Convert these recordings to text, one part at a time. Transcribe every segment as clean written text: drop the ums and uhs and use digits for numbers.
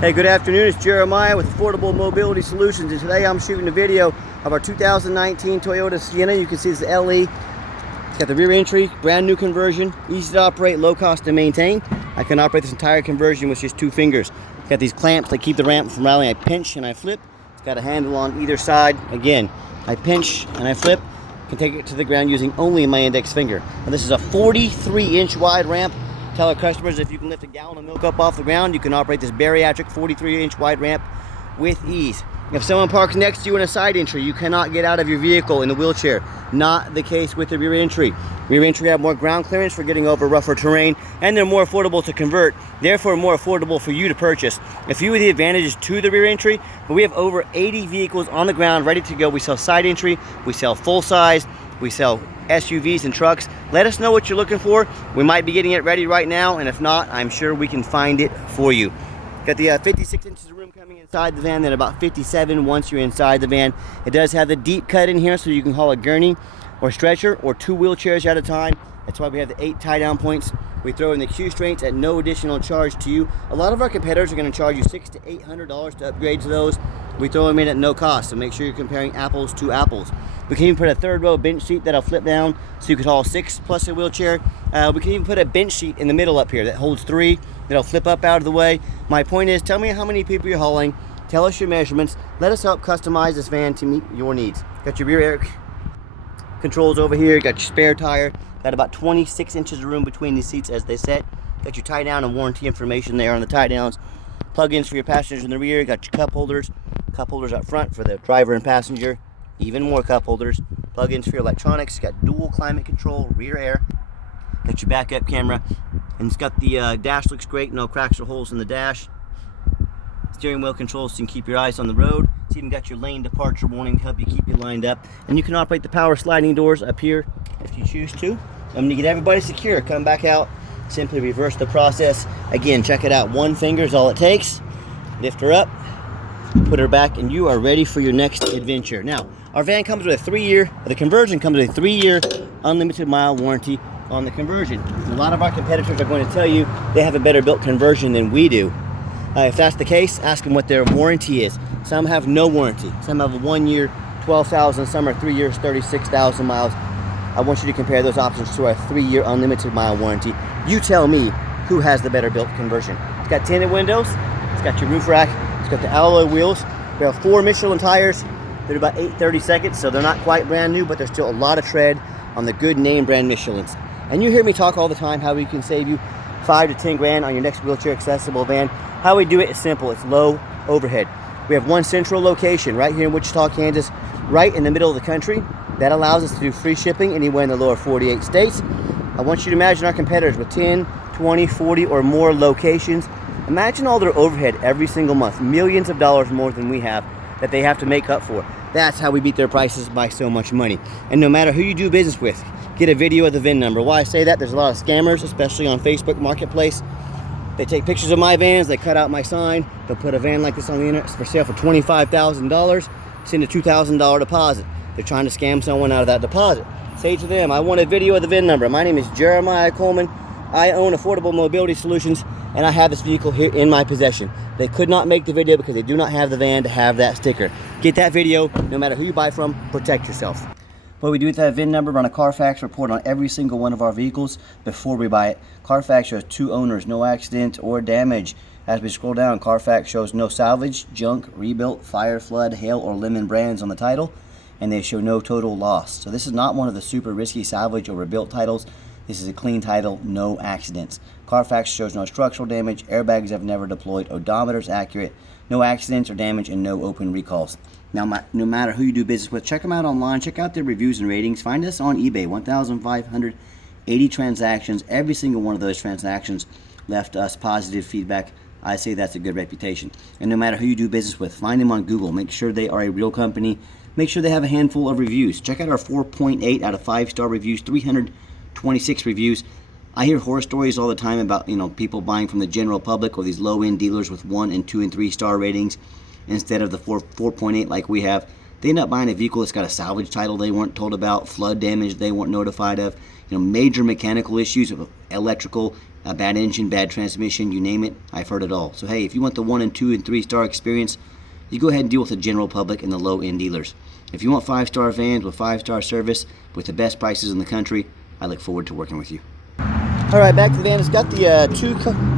Hey, good afternoon. It's Jeremiah with Affordable Mobility Solutions, and today I'm shooting a video of our 2019 Toyota Sienna. You can see this LE. It's got the rear entry, brand new conversion, easy to operate, low cost to maintain. I can operate this entire conversion with just 2 fingers. It's got these clamps that keep the ramp from rattling. I pinch and I flip. It's got a handle on either side. Again, I pinch and I flip. I can take it to the ground using only my index finger. And this is a 43-inch wide ramp. Tell our customers if you can lift a gallon of milk up off the ground, you can operate this bariatric 43-inch wide ramp with ease. If someone parks next to you in a side entry, you cannot get out of your vehicle in a wheelchair. Not the case with the rear entry. Rear entry have more ground clearance for getting over rougher terrain, and they're more affordable to convert, therefore more affordable for you to purchase. A few of the advantages to the rear entry, but we have over 80 vehicles on the ground ready to go. We sell side entry, we sell full size, we sell SUVs and trucks. Let us know what you're looking for. We might be getting it ready right now, and if not, I'm sure we can find it for you. Got the 56 inches of room coming inside the van, then about 57 once you're inside the van. It does have the deep cut in here, so you can haul a gurney or stretcher or 2 wheelchairs at a time. That's why we have the 8 tie-down points. We throw in the Q strengths at no additional charge to you. A lot of our competitors are going to charge you $600 to $800 to upgrade to those. We throw them in at no cost, so make sure you're comparing apples to apples. We can even put a 3rd row bench seat that'll flip down so you could haul 6 plus a wheelchair. We can even put a bench seat in the middle up here that holds 3 that'll flip up out of the way. My point is, tell me how many people you're hauling, tell us your measurements, let us help customize this van to meet your needs. Got your rear air controls over here, got your spare tire, got about 26 inches of room between these seats as they set. Got your tie down and warranty information there on the tie downs. Plug-ins for your passengers in the rear, got your cup holders up front for the driver and passenger. Even more cup holders, plug-ins for your electronics, got dual climate control, rear air, got your backup camera, and it's got the dash looks great, no cracks or holes in the dash. Steering wheel controls so you can keep your eyes on the road. It's even got your lane departure warning to help you keep you lined up, and you can operate the power sliding doors up here if you choose to. And when you get everybody secure, come back out, simply reverse the process. Again, check it out, 1 finger is all it takes. Lift her up, put her back, and you are ready for your next adventure. Now, our van comes with a 3-year, the conversion comes with a 3-year unlimited mile warranty on the conversion. A lot of our competitors are going to tell you they have a better built conversion than we do. If that's the case, ask them what their warranty is. Some have no warranty. Some have a 1 year, 12,000, some are 3 years, 36,000 miles. I want you to compare those options to our 3-year unlimited mile warranty. You tell me who has the better built conversion. It's got tinted windows, it's got your roof rack, it's got the alloy wheels. We have 4 Michelin tires. They're about 8/32, so they're not quite brand new, but there's still a lot of tread on the good name brand Michelins. And you hear me talk all the time how we can save you $5 to $10 grand on your next wheelchair accessible van. How we do it is simple. It's low overhead. We have one central location right here in Wichita, Kansas, right in the middle of the country. That allows us to do free shipping anywhere in the lower 48 states. I want you to imagine our competitors with 10, 20, 40 or more locations. Imagine all their overhead every single month, millions of dollars more than we have that they have to make up for. That's how we beat their prices by so much money. And no matter who you do business with, get a video of the VIN number. Why I say that, there's a lot of scammers, especially on Facebook Marketplace. They take pictures of my vans, they cut out my sign, they'll put a van like this on the internet for sale for $25,000, send a $2,000 deposit. They're trying to scam someone out of that deposit. Say to them, I want a video of the VIN number. My name is Jeremiah Coleman. I own Affordable Mobility Solutions, and I have this vehicle here in my possession. They could not make the video because they do not have the van to have that sticker. Get that video, no matter who you buy from, protect yourself. What we do with that VIN number, run a Carfax report on every single one of our vehicles before we buy it. Carfax shows 2 owners, no accident or damage. As we scroll down, Carfax shows no salvage, junk, rebuilt, fire, flood, hail, or lemon brands on the title, and they show no total loss. So this is not one of the super risky salvage or rebuilt titles. This is a clean title, no accidents. Carfax shows no structural damage, airbags have never deployed, odometer's accurate, no accidents or damage, and no open recalls. Now, no matter who you do business with, check them out online, check out their reviews and ratings. Find us on eBay, 1,580 transactions. Every single one of those transactions left us positive feedback. I say that's a good reputation. And no matter who you do business with, find them on Google. Make sure they are a real company. Make sure they have a handful of reviews. Check out our 4.8 out of 5-star reviews, 326 reviews. I hear horror stories all the time about, people buying from the general public or these low-end dealers with 1 and 2 and 3 star ratings instead of the 4.8 like we have. They end up buying a vehicle that's got a salvage title they weren't told about, flood damage they weren't notified of, major mechanical issues of electrical, a bad engine, bad transmission, you name it, I've heard it all. So hey, if you want the 1 and 2 and 3 star experience, you go ahead and deal with the general public and the low-end dealers. If you want 5-star vans with 5-star service with the best prices in the country, I look forward to working with you. All right, back to the van. It's got the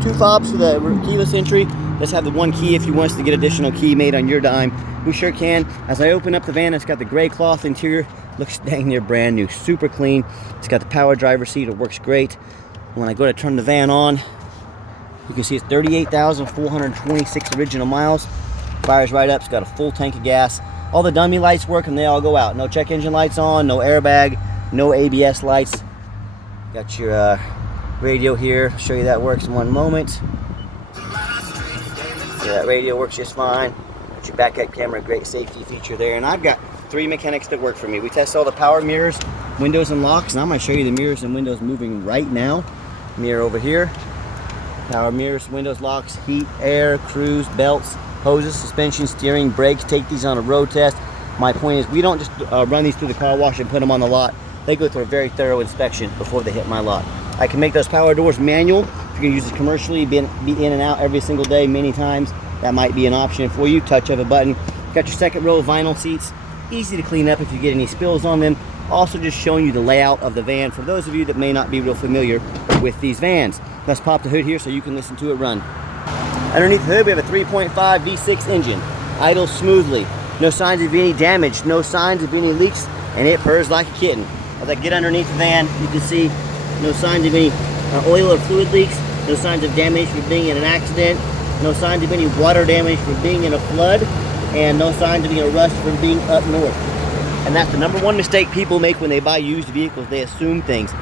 two fobs for the keyless entry. Let's have the one key if you want us to get additional key made on your dime. We sure can. As I open up the van, it's got the gray cloth interior. Looks dang near brand new, super clean. It's got the power driver seat. It works great. When I go to turn the van on, you can see it's 38,426 original miles. Fires right up. It's got a full tank of gas. All the dummy lights work and they all go out. No check engine lights on, no airbag, no ABS lights. Got your radio here. I'll show you that works in one moment. Yeah, that radio works just fine. Got your backup camera, great safety feature there. And I've got 3 mechanics that work for me. We test all the power mirrors, windows, and locks. And I'm going to show you the mirrors and windows moving right now. Mirror over here. Power mirrors, windows, locks, heat, air, cruise, belts, hoses, suspension, steering, brakes. Take these on a road test. My point is, we don't just run these through the car wash and put them on the lot. They go through a very thorough inspection before they hit my lot. I can make those power doors manual. If you can use this commercially, be in and out every single day, many times, that might be an option for you. Touch of a button. Got your second row of vinyl seats. Easy to clean up if you get any spills on them. Also just showing you the layout of the van for those of you that may not be real familiar with these vans. Let's pop the hood here so you can listen to it run. Underneath the hood, we have a 3.5 V6 engine. Idles smoothly. No signs of any damage, no signs of any leaks, and it purrs like a kitten. As I get underneath the van, you can see no signs of any oil or fluid leaks, no signs of damage from being in an accident, no signs of any water damage from being in a flood, and no signs of any rust from being up north. And that's the #1 mistake people make when they buy used vehicles. They assume things.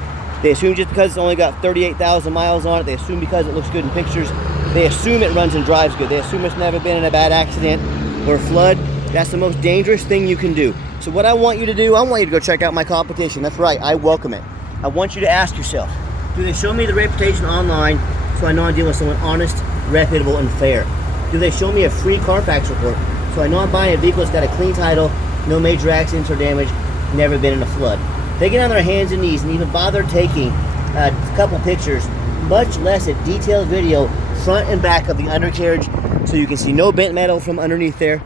They assume just because it's only got 38,000 miles on it, they assume because it looks good in pictures, they assume it runs and drives good. They assume it's never been in a bad accident or flood. That's the most dangerous thing you can do. So what I want you to do, I want you to go check out my competition. That's right, I welcome it. I want you to ask yourself, do they show me the reputation online so I know I'm dealing with someone honest, reputable, and fair? Do they show me a free Carfax report so I know I'm buying a vehicle that's got a clean title, no major accidents or damage, never been in a flood? They get on their hands and knees and even bother taking a couple pictures, much less a detailed video, front and back of the undercarriage, so you can see no bent metal from underneath there,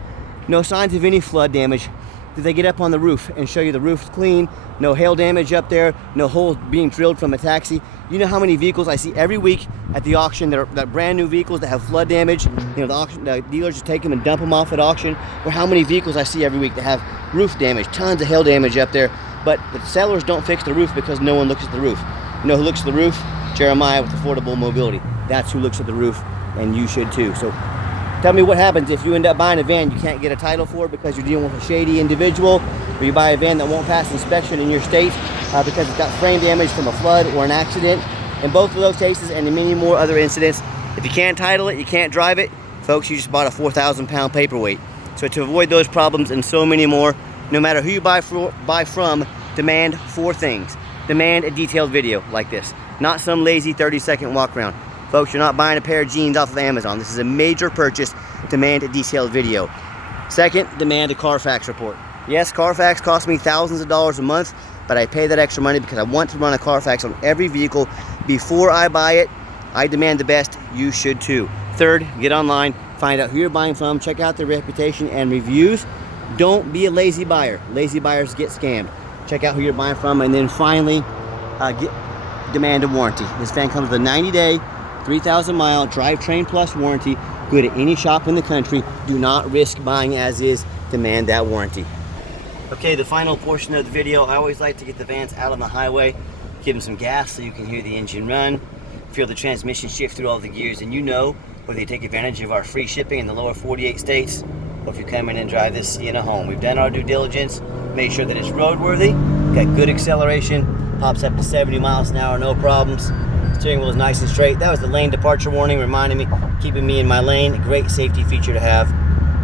no signs of any flood damage. Did they get up on the roof and show you the roof's clean, no hail damage up there, no holes being drilled from a taxi? You know how many vehicles I see every week at the auction that are brand new vehicles that have flood damage? You know, the dealers just take them and dump them off at auction. Or how many vehicles I see every week that have roof damage, tons of hail damage up there, but the sellers don't fix the roof because no one looks at the roof. You know who looks at the roof? Jeremiah with Affordable Mobility. That's who looks at the roof, and you should too. So tell me what happens if you end up buying a van you can't get a title for because you're dealing with a shady individual, or you buy a van that won't pass inspection in your state because it's got frame damage from a flood or an accident. In both of those cases and in many more other incidents, if you can't title it, you can't drive it, folks, you just bought a 4,000-pound paperweight. So to avoid those problems and so many more, no matter who you buy from, demand 4 things. Demand a detailed video like this, not some lazy 30-second walk around. Folks, you're not buying a pair of jeans off of Amazon. This is a major purchase. Demand a detailed video. Second, demand a Carfax report. Yes, Carfax costs me thousands of dollars a month, but I pay that extra money because I want to run a Carfax on every vehicle before I buy it. I demand the best. You should too. Third, get online, find out who you're buying from, check out their reputation and reviews. Don't be a lazy buyer. Lazy buyers get scammed. Check out who you're buying from, and then finally, demand a warranty. This van comes with a 90-day, 3,000-mile drivetrain plus warranty. Good at any shop in the country. Do not risk buying as is. Demand that warranty. Okay, the final portion of the video, I always like to get the vans out on the highway, give them some gas so you can hear the engine run, feel the transmission shift through all the gears, and you know whether you take advantage of our free shipping in the lower 48 states or if you come in and drive this Sienna home. We've done our due diligence, made sure that it's roadworthy, got good acceleration, pops up to 70 miles an hour, no problems. Steering wheel is nice and straight. That was the lane departure warning, reminding me, keeping me in my lane. A great safety feature to have.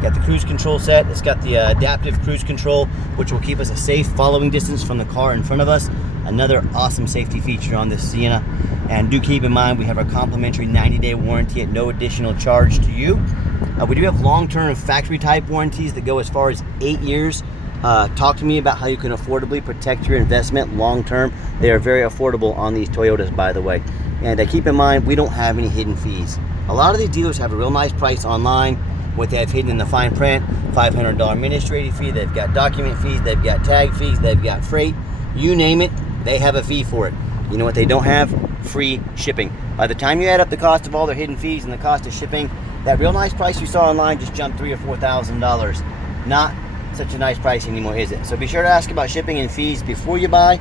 Got the cruise control set. It's got the adaptive cruise control, which will keep us a safe following distance from the car in front of us. Another awesome safety feature on this Sienna. And do keep in mind, we have our complimentary 90-day warranty at no additional charge to you. We do have long-term factory type warranties that go as far as 8 years. Talk to me about how you can affordably protect your investment long-term. They are very affordable on these Toyotas, by the way. And keep in mind, we don't have any hidden fees. A lot of these dealers have a real nice price online. What they have hidden in the fine print, $500 administrative fee, they've got document fees, they've got tag fees, they've got freight, you name it, they have a fee for it. You know what they don't have? Free shipping. By the time you add up the cost of all their hidden fees and the cost of shipping, that real nice price you saw online just jumped $3,000 or $4,000. Not such a nice price anymore, is it? So be sure to ask about shipping and fees before you buy,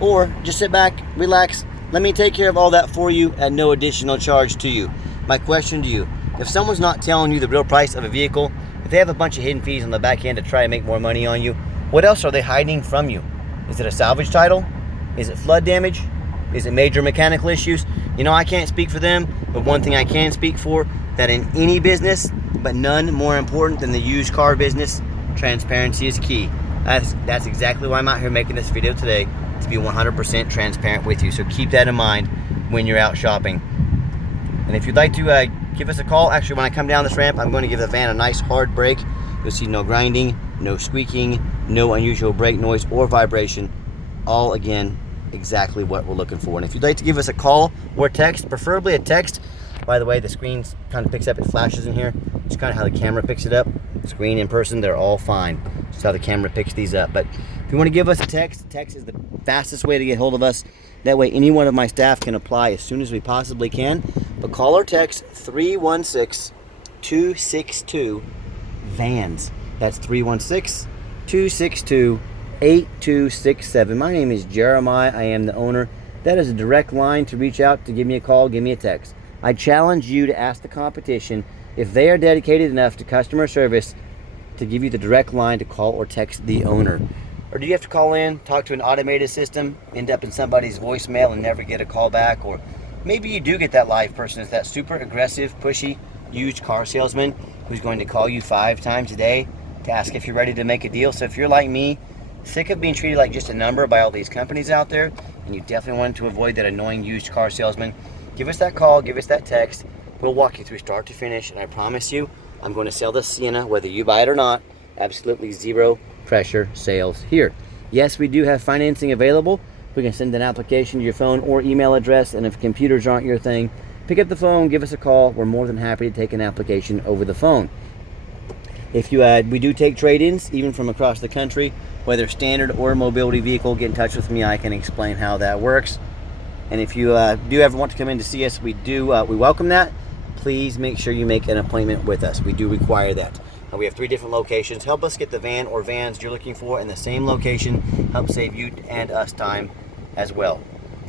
or just sit back, relax, let me take care of all that for you at no additional charge to you. My question to you, if someone's not telling you the real price of a vehicle, if they have a bunch of hidden fees on the back end to try and make more money on you, what else are they hiding from you? Is it a salvage title? Is it flood damage? Is it major mechanical issues? You know, I can't speak for them, but one thing I can speak for, that in any business, but none more important than the used car business, transparency is key. That's exactly why I'm out here making this video today, to be 100% transparent with you. So keep that in mind when you're out shopping. And if you'd like to give us a call, actually when I come down this ramp, I'm going to give the van a nice hard brake. You'll see no grinding, no squeaking, no unusual brake noise or vibration. All, again, exactly what we're looking for. And if you'd like to give us a call or text, preferably a text. By the way, the screen kind of picks up, it flashes in here. It's kind of how the camera picks it up. Screen in person, they're all fine. That's how the camera picks these up. But if you want to give us a text is the fastest way to get hold of us. That way any one of my staff can apply as soon as we possibly can. But call or text 316-262-VANS. That's 316-262-8267. My name is Jeremiah. I am the owner. That is a direct line to reach out, to give me a call, give me a text. I challenge you to ask the competition if they are dedicated enough to customer service to give you the direct line to call or text the owner. Or do you have to call in, talk to an automated system, end up in somebody's voicemail and never get a call back? Or maybe you do get that live person. It's that super aggressive, pushy, used car salesman who's going to call you 5 times a day to ask if you're ready to make a deal. So if you're like me, sick of being treated like just a number by all these companies out there, and you definitely want to avoid that annoying used car salesman, give us that call, give us that text. We'll walk you through start to finish, and I promise you, I'm going to sell this Sienna whether you buy it or not. Absolutely zero pressure sales here. Yes, we do have financing available. We can send an application to your phone or email address, and if computers aren't your thing, pick up the phone, give us a call. We're more than happy to take an application over the phone. If you we do take trade-ins, even from across the country, whether standard or mobility vehicle, get in touch with me. I can explain how that works. And if you do ever want to come in to see us, we welcome that. Please make sure you make an appointment with us. We do require that. We have 3 different locations. Help us get the van or vans you're looking for in the same location. Help save you and us time as well.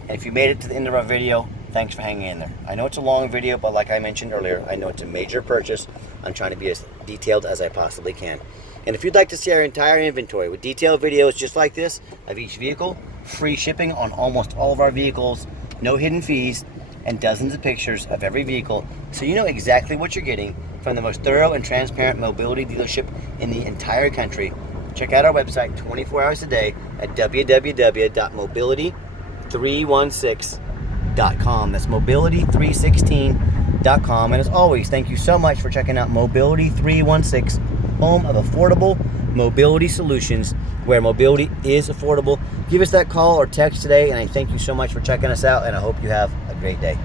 And if you made it to the end of our video, thanks for hanging in there. I know it's a long video, but like I mentioned earlier, I know it's a major purchase. I'm trying to be as detailed as I possibly can. And if you'd like to see our entire inventory with detailed videos just like this of each vehicle, free shipping on almost all of our vehicles, no hidden fees, and dozens of pictures of every vehicle, so you know exactly what you're getting from the most thorough and transparent mobility dealership in the entire country, check out our website 24 hours a day at www.mobility316.com. That's mobility316.com. And as always, thank you so much for checking out Mobility 316, home of affordable mobility solutions, where mobility is affordable. Give us that call or text today, and I thank you so much for checking us out, and I hope you have a great day.